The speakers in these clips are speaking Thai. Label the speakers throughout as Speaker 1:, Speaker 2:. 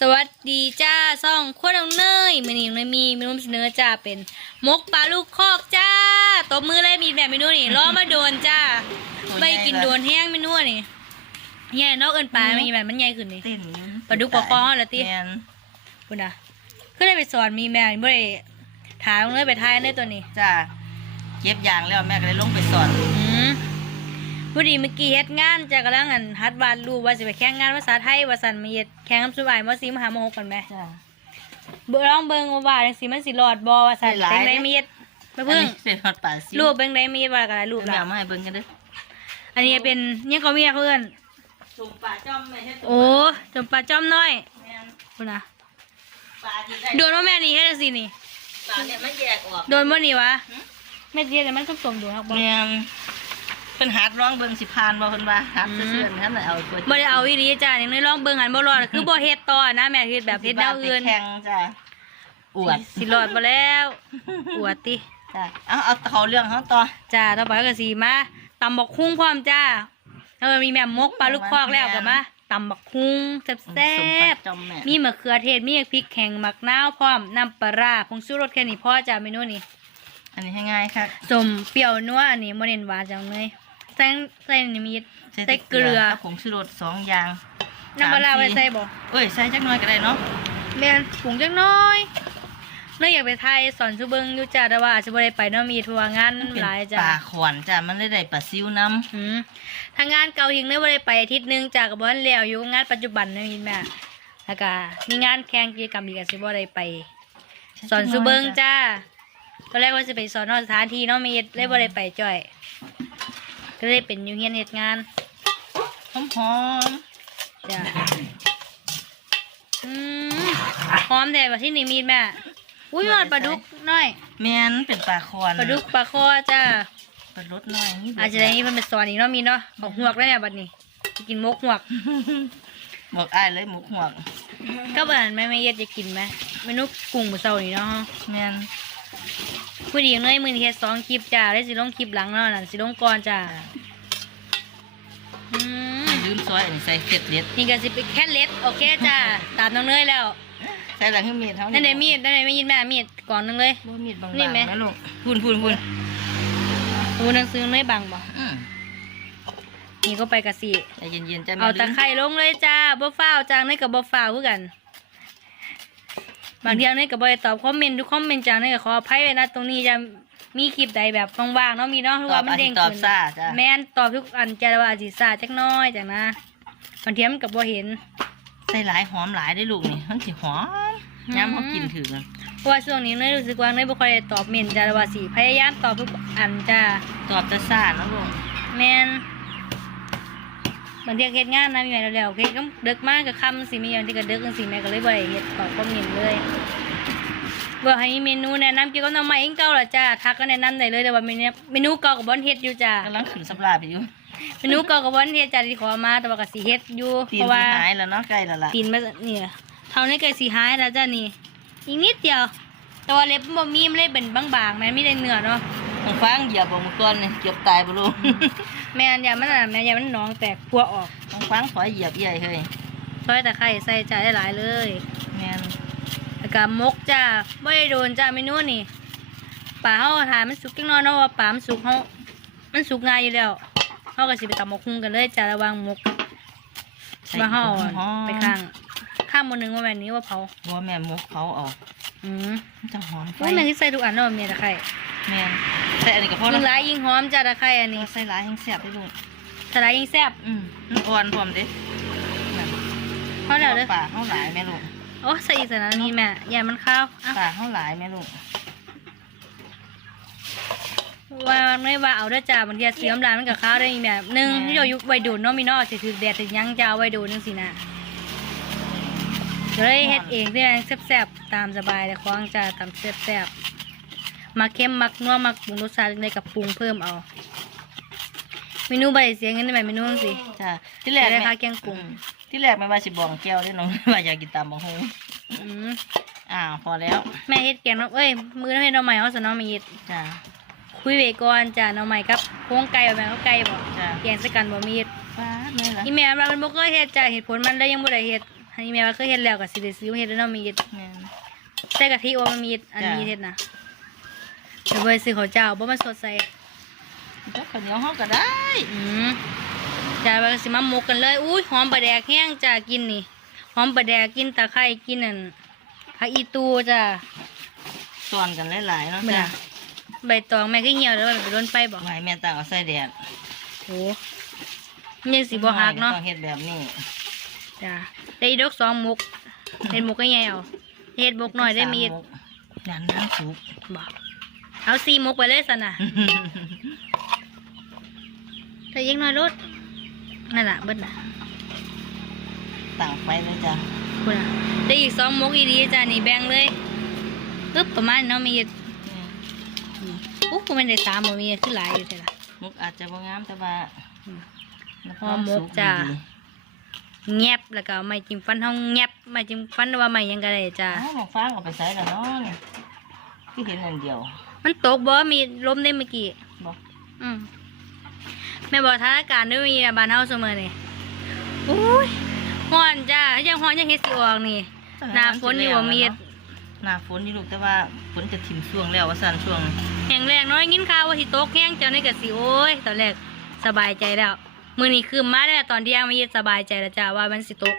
Speaker 1: สวัสดีจ้าซ่องขั้วน้องเนยมือนี้น้องเนยมีเมนูนำเสนอจ้าเป็นมกปลาลูกคอกจ้าตบมือเลยมีแบบเมนูนี่รอมาโดนจ้า
Speaker 2: ตัวใหญ่
Speaker 1: ไม่กินโดนแห้งเมนูนี่ใหญ่นอกเอินปลาไม่แบบมันใหญ่ขึ้นนี่
Speaker 2: เต้นอยู่
Speaker 1: ปลาดุกปลาคอเหรอติ
Speaker 2: แม่น
Speaker 1: คุณนะก็ได้ไปสอนมีแม่บ่ได้ถามเลยไปทายอันเลยตัวนี้
Speaker 2: จ้าเก็บยางแล้วแม่ก็เลยลงไปสอน
Speaker 1: อืม พอดีเมื่อกี้เฮ็ดงานจะกำลังอันฮัดวาดรูปว่าสิไปแข่งงานภาษาไทยว่าสันมาเฮ็ดแข่งน้ำสุบายมซีมหาโมหกกันไหม
Speaker 2: จ้า
Speaker 1: เบิ่งลองเบิ่งว่าว่าจังซี่มันสิรอดบ่ว่าซั่น
Speaker 2: ได้หลาย
Speaker 1: เป็นไดมีดไปเบิ่ง
Speaker 2: อันนี้เป็นฮอดป่าซิว
Speaker 1: รูปเป็นไดมีดว่ากันหลายรูป
Speaker 2: แม่
Speaker 1: ละ
Speaker 2: เอามาให้เบิ่งกันเด้อ
Speaker 1: อันนี้เป็นยังก็มีเพื่อน
Speaker 2: จุ่มปลาจ้อมแม่เฮ็ด
Speaker 1: โอ้จมปลาจ้อมน้อย
Speaker 2: แม่น
Speaker 1: พุ่นน่ะ
Speaker 2: ปลาที่ได้
Speaker 1: โดนว่าแม่นี่เฮ็ดจังซี่นี่
Speaker 2: ปลาเนี่ยมันแยกออก
Speaker 1: โดนบ่นี่วะ
Speaker 2: หึ
Speaker 1: แม่เฮ็ดแต่มันสมๆโดนครับบ่
Speaker 2: แม่น เพิ่นหัดร้องเบิ่งสิผ่านบ่เพิ่นว่าหัด
Speaker 1: อืม
Speaker 2: ซื่อๆนั่นน่ะเอาตัว
Speaker 1: บ่ได้เอาอีหลีจ้านี่น้อยลองเบิ่งหันบ่รอดคือบ่เฮ็ดต่อนะแม่เฮ็ดแบบเฮ็ดแนวอื่น
Speaker 2: สิบาทไปแข่งจ้าอวด
Speaker 1: สิรอดบ่แล้วอวดติ
Speaker 2: จ้าเอาเอาเขาเรื่องเขาต่อ
Speaker 1: จ้าต่อไปก็สิมาตำบักคุ้งพร้อมจ้าแล้วก็มีแม่มกปลาลูกคอกแล้วก็มาตำบักคุ้งแซ่
Speaker 2: สม
Speaker 1: บ
Speaker 2: ปลาจ้อมแม่
Speaker 1: ๆมีมะเขือเทศมีพริกแห้งมักนาวพร้อมน้ำปลาร้าผงชูรสแค่นี้พอจ้าเมนูนี้
Speaker 2: อันนี้ให้ง่ายค่ะ
Speaker 1: สมเปรี้ยวนัวอันนี้บ่เน้นหวานจังเลย ใส่ใส่นี่มีใส่
Speaker 2: แต่
Speaker 1: เกลือ
Speaker 2: กับผงชูรสสองอย่าง
Speaker 1: น้ำปลาร้าไว้ใส่บ่
Speaker 2: เอ้ยใส่จักหน่อยก็ได้เนาะ
Speaker 1: แม่นปรุงจักหน้อยเลยอยากไปไทยสอนชูเบิงอยู่จ้าแต่ว่าอาจจะบ่ได้ไปเนาะมีทัวร์งาน
Speaker 2: มันเป็น
Speaker 1: หลาย
Speaker 2: ป
Speaker 1: จ้า
Speaker 2: ลาขวานจ้ะมันเลยได้ปลาซิวน้
Speaker 1: อืมทางงานเก่ายิงเลยบ่ได้ไปอาทิตย์หนึงจ้าก็บ่ทันแล้วอยู่งานปัจจุบันนะมีแม่แล้วก็มีงานแข่งกิจกรรมอีกก็สิบ่ได้ไปำสอนซูเบิงจ้าตอนแรกว่าจะไปสอนนอกสถานที่เนาะมีเลยบ่ได้ไปจ่อย ก็เลยเป็นอยู่เฮียนเฮ็ดงาน
Speaker 2: หอมหอม
Speaker 1: จ้าอืมหอมแท้ว่าที่นี่มีดแม่อุ้ยยอดปลาดุกน้อย
Speaker 2: ๆแม่นเป็นปลาขวาน
Speaker 1: ปลาดุกปลาคอจ้า
Speaker 2: ปลาลดน้อยนี่
Speaker 1: อาจจะได้เพิ่นไปสอนอีกเนาะมีเนาะเอาหวกได้เนี่ยบัดนี้สิกินมกหวก
Speaker 2: บอกอ้ายเลยหมูหวก
Speaker 1: ก็บ่นั้นแม่ไม่เย็ดจะกินไหมเมนูกุ้งมื้อเช้านี่เนาะ
Speaker 2: แม่น
Speaker 1: ผู้ดีเนยมื้อนี้เฮ็ดสองคลิปจ้าแล้วสิลงคลิปหลังเนาะนั่นสิลงก่อนจ้าอืม
Speaker 2: ลืมซอยอันนี้ใส่เผ็ดเล็ด
Speaker 1: นี่ก็สิเป็นแค่เล็ดโอเคจ้าตามน้องเนยแล้ว
Speaker 2: ใส่หลังให้มีดเท่า
Speaker 1: นั่นไหนมีดนั่นไหนไม่ยินแม่มีดก่อนหนึงเลย
Speaker 2: บ่มีดบาง
Speaker 1: นี่
Speaker 2: ๆ
Speaker 1: ไหม
Speaker 2: นะลูกพูนพูนพูน
Speaker 1: ดูหนังสือเนยบังบ่
Speaker 2: อืม
Speaker 1: นี่ก็ไปกะสิ
Speaker 2: ใจเย็นๆจ้ะ
Speaker 1: เอาตะ
Speaker 2: แม่
Speaker 1: ไคร้ลงเลยจ้าบ่ฟ้าวจางเนยกับบ่ฟ้าวคือกัน บางทีเนยกับบ่ได้ตอบคอมเมนต์ทุกคอมเมนต์จางเนยก็ขออภัยไว้นะตรงนี้จะมีคลิปใดแบบว่างๆเนาะมีเนาะเพราะว่ามันเด้ง
Speaker 2: ตอบ
Speaker 1: ขึ้น
Speaker 2: ซ่าจ้ะ
Speaker 1: แม่นตอบทุกอันจะว่าอาจสิซ่าจักหน้อยจังนะบางทีมันก็บ่เห็น
Speaker 2: ใส่หลายหอมหลายได้อลูกนี่มันสิหอม
Speaker 1: อืม
Speaker 2: ย้ำเขากินถึงอะ
Speaker 1: เพราะว่าช่วงนี้เนยรู้สึกว่าเนยบ่ค่อยได้ตอบเมนต์จ้าแต่ว่าสิพยายามตอบทุกอันจ้า
Speaker 2: ตอบจะซ่านะลูก
Speaker 1: แม่น บางทีก็เฮ็ดงานนะมีแม่แล้วๆเฮ็ดก็ดึกมากก็ค่ำสิมีบางทีก็ดึกจังซี่แม่ก็เลยบ่ได้เฮ็ดตอบคอมเมนต์เลยบ่ให้มีเมนูแนะนำเกี่ยวกับหน้ำใหม่เองเก่าล่ะจ้าทักก็แนะนำได้เลยแต่ว่าเมนูเมนูเก่าก็บ่เฮ็ดอยู่จ้ากำ
Speaker 2: ลังขึ้นสับลาไปอยู่
Speaker 1: เมนูเก่าก็บ่เฮ็ดจ้าที่ขอมาแต่ว่าก็สิเฮ็ดอยู่
Speaker 2: ตี
Speaker 1: เพ
Speaker 2: น
Speaker 1: ราะ
Speaker 2: สิ
Speaker 1: ว่า
Speaker 2: หายแล้วเนาะใกล้แล้วล่ะ
Speaker 1: ตีนมันนี่ล่ะเท่านี้ก็สิหายแล้วจ้านี่อีกนิดเดียวแต่ว่าเล็บมันบ่มีมันเลยเป็นบางๆแม่นมีแต่เนื้อเนาะ
Speaker 2: ของฟังเหยียบบ่มือก่อนนี่เกือบตายบ่ลูก
Speaker 1: แม่นอย่ามันน่ะแม่อย่ามันหนองแตกพัวออก
Speaker 2: ของฟังขอเหยียบใหญ่เฮ้ย
Speaker 1: ซอยตะไคร้ใส่จ้าได้หลายเลย
Speaker 2: แม่น
Speaker 1: แล้วก็มกจ้าไม่ได้โดนจ้าเมนูนี่ปลาเฮาทานมันสุกจังน้อยเนาะว่าปลามันสุกเฮามันสุกง่ายอยู่แล้วเฮาก็สิไปตำมกคุ้งกันเลยจ้าระวังมกว่าเฮาอะ
Speaker 2: หอม
Speaker 1: ไปข้างข้ามมื้อหนึงว่าแม่นนี้ว่าเผา
Speaker 2: บ่แม่นหมกเขาเอา
Speaker 1: อืม
Speaker 2: มันจะหอมไฟ
Speaker 1: โอ้ยแม่นสิใส่ทุกอันเนาะเมียตะไคร้
Speaker 2: แม่นใส่อันนี้ก็พอ
Speaker 1: ยิ่
Speaker 2: แล้ว
Speaker 1: งหลายยิ่งหอมจ้าตะไคร้อันนี้
Speaker 2: ใส่หลายแห้งแซ่บได้ลูก
Speaker 1: ถ้าหลายยิ่งแซ่บ
Speaker 2: อืมมันอ่อนพร้อมเด้นั่น
Speaker 1: เพราะแล้วเด้อ
Speaker 2: ปลาเฮาหลายแม่ลูก
Speaker 1: โอ้ใส่อีกสักนิดแม่อย่ามันข้าวอะ
Speaker 2: ปลาเฮาหลายแม่ลูก
Speaker 1: ว่ามันไม่ว่าเอาเด้อจ้าบางทีเสียมลายมันกับข้าวได้อีแบบหนึงที่เรายุไว้โดนเนาะมีเนาะสิถือแดดถึงยังจะเอาไว้โดนจังซี่นะก็เลยเฮ็ดเองเด้อแซ่บๆตามสบายแต่ของจ้าตามแซ่บๆ มาเค็มมักนัวมักปรุงรสชาติในกับปรุงเพิ่มเอาเมนูใบเสียเงินได้ไหมเมนูจังสิ
Speaker 2: จ้ะที่แรก
Speaker 1: จะได้
Speaker 2: แม่
Speaker 1: ค่าแกงกุ้ง
Speaker 2: อืมที่แรกแม่ว่าสิบองแก้วเด้น้อง ว่าอยากกินตามบักฮง
Speaker 1: อืม
Speaker 2: อ้าวพอแล้ว
Speaker 1: แม่เฮ็ดแกงเนาะเอ้ยมือน้ำเฮ็ดหน่อใหม่เฮาสนอมาเฮ็ด
Speaker 2: จ้ะ
Speaker 1: คุยไว้ก่อนจ้าหน่อใหม่กับโครงไก่บ่แม่นเขาไก่บ่
Speaker 2: จ้ะ
Speaker 1: แกงใส่กันบ่มีเฮ็ด
Speaker 2: ฟ้าเลยล่ะ
Speaker 1: อีแม่เราเป็นบ่เคยเฮ็ดจ้ะเหตุผลมันเลยยังบ่ได้เฮ็ดอันนี้แม่ว่าเคยเฮ็ดแล้วก็สิได้ซื้อมาเฮ็ดแล้วเนาะมีด
Speaker 2: แม่น
Speaker 1: ใส่กะทิโอมามีดอันนี้
Speaker 2: จ้ะ
Speaker 1: เฮ็ดนะ เดี๋ยวไปซื้อข้าวเจ้าบ่มาสดใส่
Speaker 2: จักข้าวเหนียวเฮาก็ได้
Speaker 1: อืมจ้าว่าสิมาหมกกันเลยอุ้ยหอมปลาแดกแห้งจ้ากินนี่หอมปลาแดกกินตะไคร้กินนั่นผักอีตูจ้า
Speaker 2: ส่วนกันหลายๆเนาะ
Speaker 1: เมื่อ
Speaker 2: จ้ะ
Speaker 1: น่ะใบตองแม่ก็เหี่ยวแล้วมันไปโดนไฟบ่
Speaker 2: ไว้แม่ตั้งเอาใส่แดด
Speaker 1: โหมันยังสิบ่หักเนาะ
Speaker 2: ต้องเฮ็ดแบบนี้
Speaker 1: จ้าได้อีดอกสองหมกเฮ็ดหมกก็ใหญ่เอาเฮ็ดหมกหน่อยได้มีด
Speaker 2: ยันน้ำสุก
Speaker 1: บ่ เอาสี่หมกไปเลยสันน่ะแต่ยังน้อยรถนั่นน่ะเบิดน่ะ
Speaker 2: ตั้งไฟเลยจ้ะ
Speaker 1: คุณน่ะได้อีกสองหมกอีดีจ้านี่แบ่งเลยปึ๊บประมาณนี้เนาะมีดอู้กูมันได้สามบ่มีคือหลายอยู่แต่ละ
Speaker 2: มุกอาจจะบ่งามแต่ว่า
Speaker 1: อืม
Speaker 2: รับ
Speaker 1: ห่อหมก
Speaker 2: สุ
Speaker 1: จ้ะ
Speaker 2: ดี
Speaker 1: แงบแล้วก็เอาไม้จิ้มฟันเฮาแงบไม้จิ้มฟันหรือว่าไม้หยังก็ได้จ้า
Speaker 2: อ้าวหมอกฟางเอาไปใส่แล้วเนาะนี่ที่เห็นอันเดียว
Speaker 1: มันตกบ่มีลมได้เมื่อกี้
Speaker 2: บ่
Speaker 1: อืมแม่บอกสถานการณ์ด้วยมีบ้านเฮาเสมอนี่อุ้ยฮ้อนจ้ายังฮ้อนยังเฮ็ดสิออกนี่หน้าฝนอยู่บ่มีด
Speaker 2: หน้าฝนนี่ลูกแต่ว่าฝนจะถิ่มช่วงแล้วว่าซั่นช่วง
Speaker 1: แห้งแรงน้อยยินข่าวว่าสิตกแห้งเจ้านี่ก็สิโอ้ยตอนแรกสบายใจแล้วมื้อนี้คือมาได้วตอนเที่ยงมีสบายใจแล้วจ้าว่ามันสิตก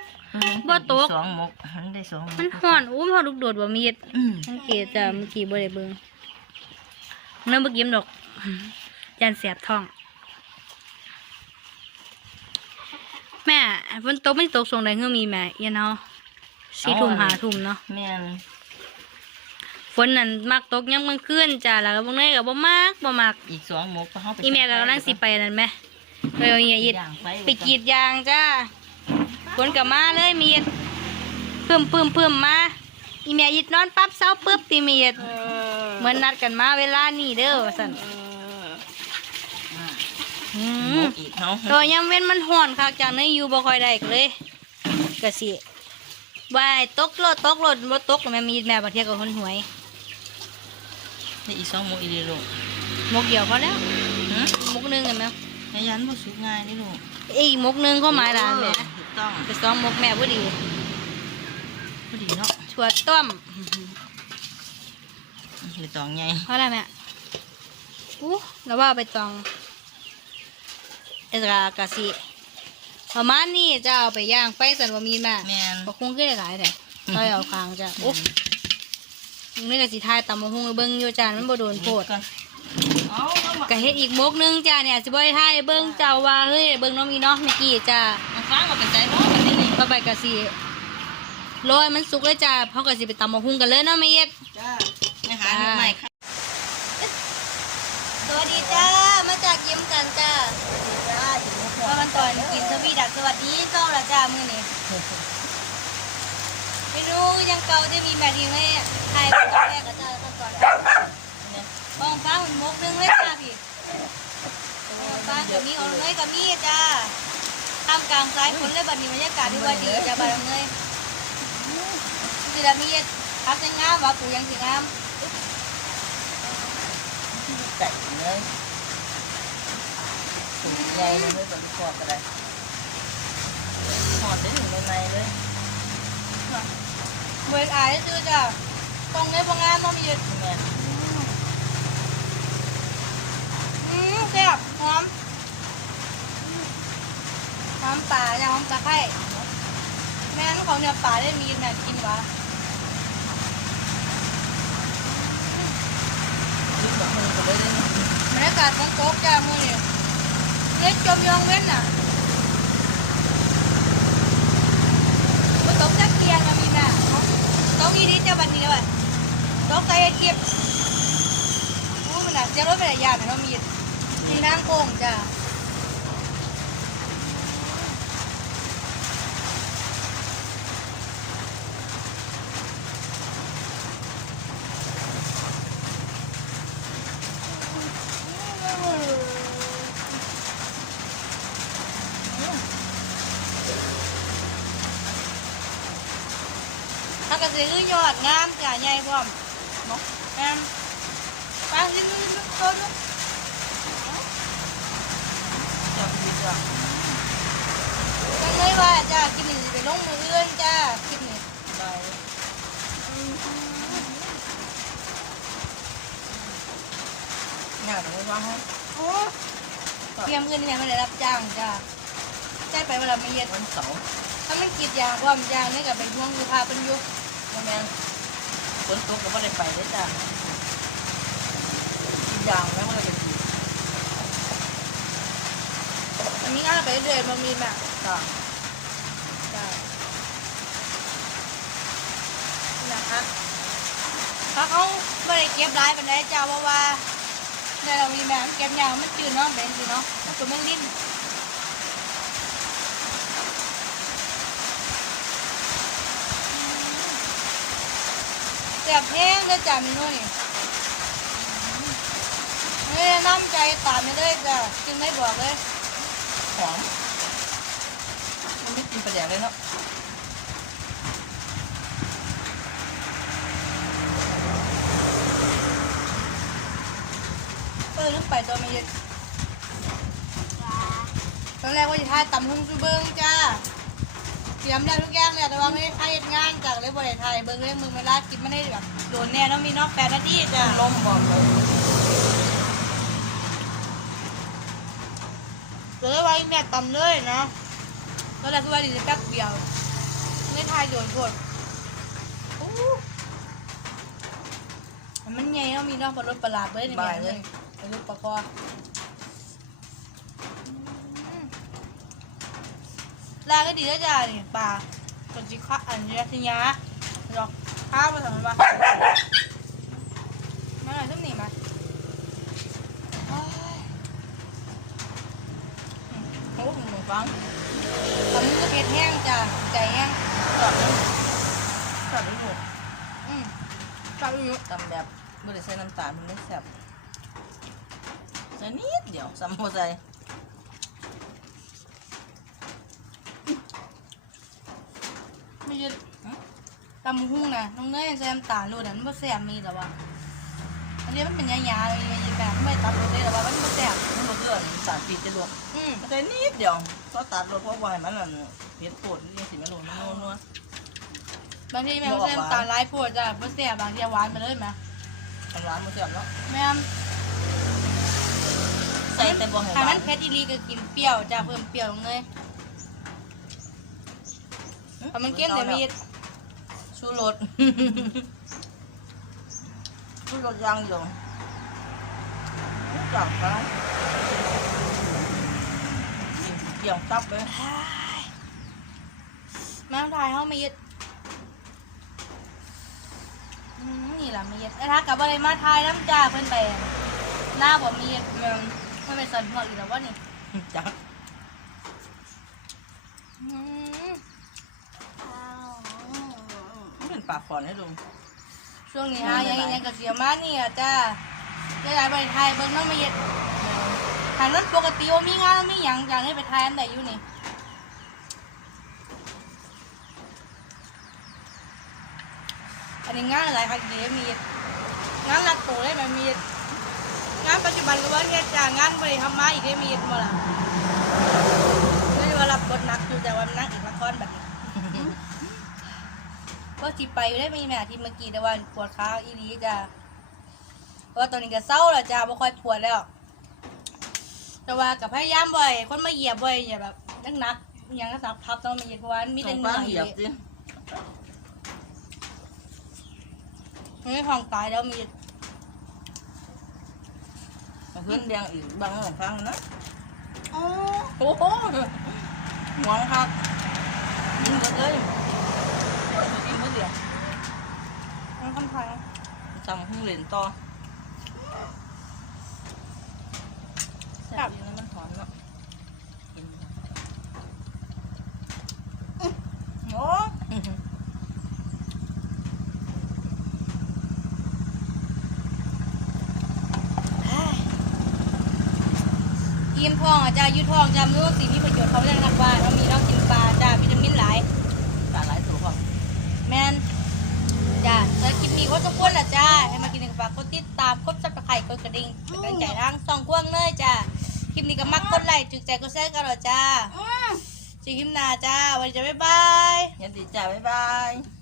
Speaker 1: บ่ตก
Speaker 2: สองหมกมันได้สองหมก
Speaker 1: มันฮ้อนอู้มันฮ้อนลูกโดดบ่มีด
Speaker 2: อืม
Speaker 1: สังเกตจ้ะเมื่อกี้บ่ได้เบิ่งเนื้อเมื่อกี้มันดอกยันเสียบท้อง แม่ฝนตกมันตกส่งใดเฮือมีแม่เอียนเฮาสี่ทุ่มหาทุ่มเนาะ
Speaker 2: แม่น
Speaker 1: ฝนนั่นมักตกยังมันขึ้นจ้ะแล้วก็บ่ได้ก็บ่มักบ่มัก
Speaker 2: อีกสองหมกก็เฮาไป
Speaker 1: อีแม่ก็กำลังสิไปนั่นแหมไปเอาเฮียยิด
Speaker 2: ย่างไป
Speaker 1: ไปกรีดยางจ้าฝนก็มาเลยมีดปึ้มปึ้มปึ้มมาอีแม่ยิดนอนปั๊บเช้าปึ๊บตีมีด
Speaker 2: เออ
Speaker 1: เหมือนนัดกันมาเวลานี้เด้อสั่น
Speaker 2: เอออ่า
Speaker 1: อื
Speaker 2: หม
Speaker 1: ม
Speaker 2: กอีกเฮา
Speaker 1: ตัวยามเว้นมันห่อนคักจากนั้นอยู่บ่ค่อยได้ก็เลยก็สิว่าให้ตกโลดตกโลดบ่ตกแล้วแม่มีแม่บางเทียก็หนหวย
Speaker 2: ได้อีกสองหมกอีกเลยลูก
Speaker 1: หมกเดียวพอแล้ว
Speaker 2: หือ
Speaker 1: หมกหนึงกันแม่
Speaker 2: แม่ยันบ่สุกง่ายนี่ลูก
Speaker 1: อีกหมกหนึงก็หมายหลานแม่
Speaker 2: เออถูกต้อง
Speaker 1: ไปซ้อมหมกแม่บ่ดี
Speaker 2: พอดีเนาะ
Speaker 1: ชวดต้ม
Speaker 2: ใบตองใหญ่
Speaker 1: พอแล้วแม่อู้แล้วว่าไปตอง เอ็ดกากะสิประมาณนี้จะเอาไปย่างไฟสันว่ามีแม่
Speaker 2: แม่น
Speaker 1: บ่คงขึ้นได้หลายแต่ต้อยเอาคางจ้ะอุ๊บนี่ก็สิทายตำมะฮุงให้เบิ่งอยู่จ้ามันบ่โดนโพด
Speaker 2: ก่อนเอาเอามา
Speaker 1: ก็เฮ็ดอีกมกหนึงจ้าเนี่ยสิบ่ได้ทายให้เบิ่งเจ้าว่าเฮ้ยเบิ่งน้องมีเนาะเมื่อกี้จ้า
Speaker 2: เอาฟ้ามาเป็นใจเนาะแบบนี้นี่
Speaker 1: ต่อไปก็สิโรยมันสุกเลยจ้าเพราะก็สิไปตำมะฮุงกันเลยเนาะแม่เย็ด
Speaker 2: จ้าไม่หาลูก ใหม่ค่ะ
Speaker 1: สวัสดีจ้า มาจากยิ้มกันจ้า
Speaker 2: จ้าอยู่มุก
Speaker 1: ว่ามันตอนกินสวีดักสวัสดีเจ้าละจ้ามื้อนี้ไม่รู้ยังเก่าได้มีแบบนี้ไหมทายตอนแรกก็จ้าตอนก่อน
Speaker 2: เนี่ย
Speaker 1: บองฟ้าหุ่นมกนึงเลยจ้าพี่บองฟ้ากับมีเอาเลยกับมีจ้าท่ามกลางสายฝนเลยบัดนี้บรรยากาศดีว่าดีจ้าบัดนี้เลยสิละมีพักยังงามว่าปูยังสิงาม
Speaker 2: ไก่เลยถุงใหญ่เลยแบบคอก็ได้หอดได้ถึงในเลย
Speaker 1: เวกอายซื่อจ้าตรงเลยบ่งามบ่มี
Speaker 2: แม่
Speaker 1: อืมแซ่บหอมหอมป่าจ้าหอมตะไคร้แม่นของเนี่ยป่าได้มีแม่กินวะ
Speaker 2: ยึดแมือก็ได้เลย
Speaker 1: บรรยากาศฝนตกจ้ามื้อนี้เล็กจมยองเว้นน่ะบ่ตกจักเกียงนะมีแม่ตกอีนี้จ้าบัดนี้เลยตกใส่เก็บอู้มันน่ะเสียรถไปหลายอย่างน่ะเนาะมีมีนางโกงจ้า สือคือยอดงามจ้ะใหญ่พร้อมเนาะงามไปยืนยืนต้น
Speaker 2: จับดีจ้ะ
Speaker 1: จังเลยว่าจ้ะกินหนี่เป็นลงมือเอื้อนจ้าคลิปนี้
Speaker 2: ไปงานหรือว่าให้
Speaker 1: โอ้เตรียมเงินเนี่ยไม่ได้รับจ้างจ้าได้ไปเวลาไม่เย็ด
Speaker 2: วันเสาร์
Speaker 1: ถ้ามันกิดยาความยางนี่กับเป็นห่วงคือพาเป็นยุ
Speaker 2: โมเมนฝนตกก็ไม่ได้ไปเลยจ้ะกินยางแล้วไม่ได้ไปกิน
Speaker 1: มันมีงาไปเรื่อยมันมีแบบ
Speaker 2: จ้ะ
Speaker 1: จ้นะคะถ้าเขาไม่ได้เก็บร้ายเป็นไรจ้าเพราะว่าในเรามีแบบเก็บยางมันจืดเนาะเป็นจืดเนาะมันตัวมันลิ้น แซ่บแห้งเลยจ้าเมนูนี่เฮ้ยน้ำใจตามไปเลยจ้าจึงได้บอกเลย
Speaker 2: หอมมันไม่กินปลาแดกเลยเนาะ
Speaker 1: เออนึกไปตัวไม่เย็นตอนแรกว่าจะทายตำหุ่งซูเบิงจ้าเตรียมได้ทุกอย่างเลยแต่ว่าไม่ได้ทายเฮ็ดงานจากเลยบ่ได้ทายเบิ่งเลยมึงเวลากินไม่ได้แบบโดนแน่เนาะมีเนาะแปดนาทีจ้า
Speaker 2: ล้มบอกเลย
Speaker 1: เดี๋ยวเลยว่าอีแม่ตำเลยเนาะตอนแรกคือว่าดีจะแป๊บเดียวไม่ทายโดนโทษอู้มันใหญ่เนาะมีเนาะปลาลดปลาหลาดเลยนี่แม่เลยปลาลดปลาคอ ลาก็ดีแล้วจ้านี่ปลาคนจิข้าอันนี้สิยะดอกข้าวมาทำไมวะมาหน่อยสักหนีมา
Speaker 2: โอ้โหหมูฟัง
Speaker 1: ตอนนี้ก็เผ็ดแห้งจ้าใจแห้ง
Speaker 2: จอดเลยจอดเลยหมู
Speaker 1: อืมจับอยู่
Speaker 2: ตำแบบไม่ได้ใส่น้ำตาลมันไม่แซ่บใส่นิดเดียวซัมโพใส่
Speaker 1: ไม่ยืดตำหุ้งนะน้องเนยใส่น้ำตาลรูดนะมันไม่แซ่บมีแต่ว่าอันนี้มันเป็นยาๆเลยมันแบบไม่ตัดรสเลยแต่ว่ามันไม่แซ่บ
Speaker 2: มันบ่เกลือสารปีจะลวก
Speaker 1: อืม
Speaker 2: ใส่นิดเดียวก็ตัดรสเพราะว่าให้มันนั่นเผ็ดโปรดนี่สิมันโดนนัวนัว
Speaker 1: บางทีแม่ก็ใส่น้ำตาลร้ายปวดจ้าไม่แซ่บบางทีหวานไปเลยไหม
Speaker 2: ทางร้านมันแซ่บเนาะ
Speaker 1: แม่ม
Speaker 2: ใส่แต่บ่ให้ห
Speaker 1: ถ้าวามันนเผ็ดอีหลีก็กินเปรี้ยวจ้าเพิ่มเปรี้ยวลงเลย ถ้ามันเค็มเดี๋ยวมี
Speaker 2: ชูรสชูรสยางเดียวจับกันเกี่ยวตับเลย
Speaker 1: มาถ่ายเฮามีดอืมนี่ล่ะมีดไอ้ทักกับอะไรมาถ่ายน้ำจ้าเพิ่นไปหน้าบ่มีดเมืองเพิ่นไปสอนหัวอีกแล้วว่านี่
Speaker 2: จัก
Speaker 1: อืม
Speaker 2: มันเป็นปากขอนให้ดู
Speaker 1: ช่วงนี้ฮะยังยังกระเสียมานี่อะจ้าได้หลายบริไทยเบิ่งน้องมีดทางนั้นปกติว่ามีงานมีหยังอย่างนี้ไปถ่ายอันใดอยู่นี่อันนี้งานอะไรคะดีมีดงานรัดโตได้ไหมมีดงานปัจจุบันก็ว่าเฮ็ดจ้างงานบริทำมาอีกได้มีดมาล่ะไม่ได้ว่ารับบทหนักอยู่แต่ว่ามันนักอีกละครแบบนี้ ก็ที่ไปอยู่ได้มีแม่ที่เมื่อกี้แต่ว่าปวดขาอีดีจ้ะเพราะว่าตอนนี้ก็เศร้าแล้วจ้ะไม่ค่อยปวดแล้ว แต่ว่ากับพยายามบ่อย คนมาเหยียบบ่อยอย่าแบบนักนักๆอหยังก็สับทับต้องมาเหยียบเพราะว่ามี
Speaker 2: ตร
Speaker 1: แต่
Speaker 2: ง
Speaker 1: เหนื่
Speaker 2: ฟ้า
Speaker 1: อย
Speaker 2: เหยียบสิ
Speaker 1: ไม่ห้องตายแล้วมี
Speaker 2: เพื่อนแดงอีกบางของฟังนะ
Speaker 1: อ๋อ
Speaker 2: โอ้โหหวงครับยิงหมดเลยยิงหมดเดียว
Speaker 1: มัน คำถาม
Speaker 2: จำหุ้งเหรียญต่อแซ่บดีนะมันหอมเนาะกินโอ้
Speaker 1: อิ่มท้องอะจ้ายืดท้องจ้ามือสีมีประโยชน์เขาเรียกนักว่าเรามีเรากินปลาจ้าวิตามินหลาย
Speaker 2: สารหลายตัวของ
Speaker 1: แมนจ้า แล้วคลิปนี้ก็ทุกคนละจ้าให้มากินกันฝากกดติดตามกดซับสไครต์กดกระดิ่งเป็นกำลังใจทางสองกว้างเลยจ้าคลิปนี้ก็มักกดไลค์จุกใจกดแชร์กันหรอจ้าจิกิมนาจ้าวันนี้จะบ๊ายบาย
Speaker 2: ยันดีจ้าบ๊ายบาย